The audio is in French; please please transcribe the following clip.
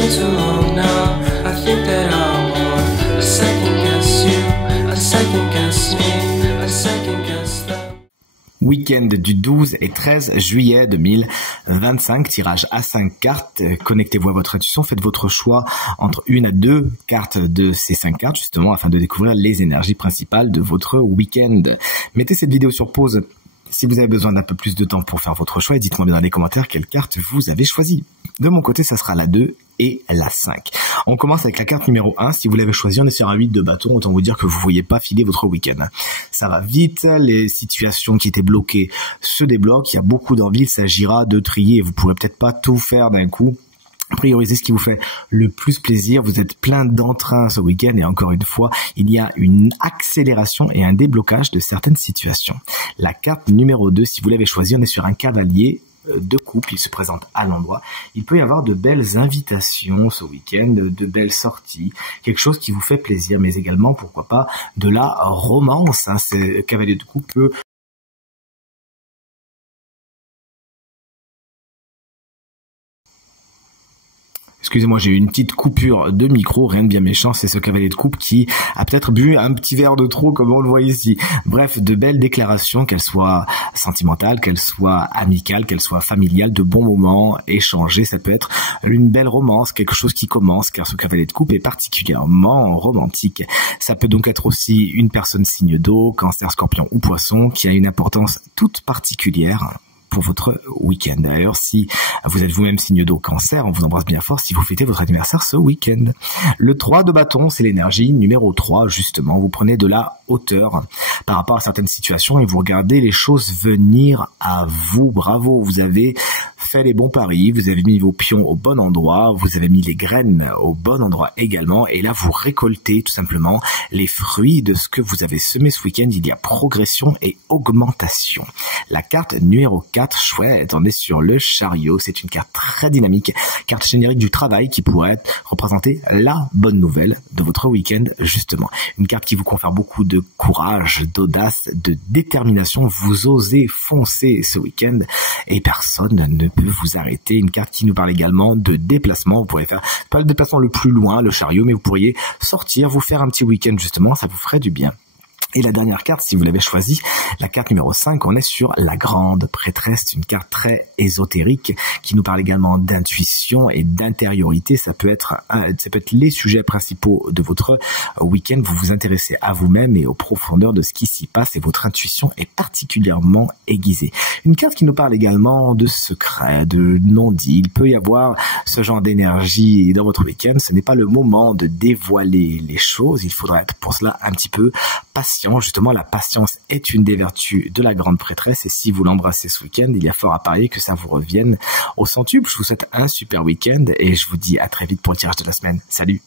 been too long now. I think that I want a second guess you, a second guess me, a second guess them. Week-end du 12 et 13 juillet 2025, tirage à 5 cartes. Connectez-vous à votre intuition, faites votre choix entre 1 à 2 cartes de ces 5 cartes, justement, afin de découvrir les énergies principales de votre week-end. Mettez cette vidéo sur pause si vous avez besoin d'un peu plus de temps pour faire votre choix et dites-moi bien dans les commentaires quelle carte vous avez choisie. De mon côté, ça sera la 2 et la 5. On commence avec la carte numéro 1. Si vous l'avez choisie, on est sur un 8 de bâton. Autant vous dire que vous ne voyez pas filer votre week-end. Ça va vite. Les situations qui étaient bloquées se débloquent. Il y a beaucoup d'envie. Il s'agira de trier. Vous ne pourrez peut-être pas tout faire d'un coup. Priorisez ce qui vous fait le plus plaisir. Vous êtes plein d'entrain ce week-end et encore une fois, il y a une accélération et un déblocage de certaines situations. La carte numéro 2, si vous l'avez choisie, on est sur un cavalier de couple. Il se présente à l'endroit. Il peut y avoir de belles invitations ce week-end, de belles sorties, quelque chose qui vous fait plaisir, mais également, pourquoi pas, de la romance. Ce cavalier de couple peut Excusez-moi, j'ai eu une petite coupure de micro, rien de bien méchant, c'est ce cavalier de coupe qui a peut-être bu un petit verre de trop, comme on le voit ici. Bref, de belles déclarations, qu'elles soient sentimentales, qu'elles soient amicales, qu'elles soient familiales, de bons moments échangés. Ça peut être une belle romance, quelque chose qui commence, car ce cavalier de coupe est particulièrement romantique. Ça peut donc être aussi une personne signe d'eau, cancer, scorpion ou poisson, qui a une importance toute particulière pour votre week-end. D'ailleurs, si vous êtes vous-même signe d'eau cancer, on vous embrasse bien fort si vous fêtez votre anniversaire ce week-end. Le 3 de bâton, c'est l'énergie numéro 3, justement. Vous prenez de la hauteur par rapport à certaines situations et vous regardez les choses venir à vous. Bravo, vous avez fait les bons paris, vous avez mis vos pions au bon endroit, vous avez mis les graines au bon endroit également, et là vous récoltez tout simplement les fruits de ce que vous avez semé ce week-end. Il y a progression et augmentation. La carte numéro 4, chouette, on est sur le chariot, c'est une carte très dynamique, carte générique du travail qui pourrait représenter la bonne nouvelle de votre week-end justement. Une carte qui vous confère beaucoup de courage, d'audace, de détermination, vous osez foncer ce week-end et personne ne peut vous arrêter. Une carte qui nous parle également de déplacement. Vous pourrez faire pas le déplacement le plus loin, le chariot, mais vous pourriez sortir, vous faire un petit week-end justement, ça vous ferait du bien. Et la dernière carte, si vous l'avez choisie, la carte numéro 5, on est sur la grande prêtresse, une carte très ésotérique qui nous parle également d'intuition et d'intériorité. Ça peut être les sujets principaux de votre week-end. Vous vous intéressez à vous-même et aux profondeurs de ce qui s'y passe et votre intuition est particulièrement aiguisée. Une carte qui nous parle également de secrets, de non-dits. Il peut y avoir ce genre d'énergie dans votre week-end. Ce n'est pas le moment de dévoiler les choses. Il faudra être pour cela un petit peu patient. Justement, la patience est une des vertus de la grande prêtresse et si vous l'embrassez ce week-end, il y a fort à parier que ça vous revienne au centuple. Je vous souhaite un super week-end et je vous dis à très vite pour le tirage de la semaine. Salut!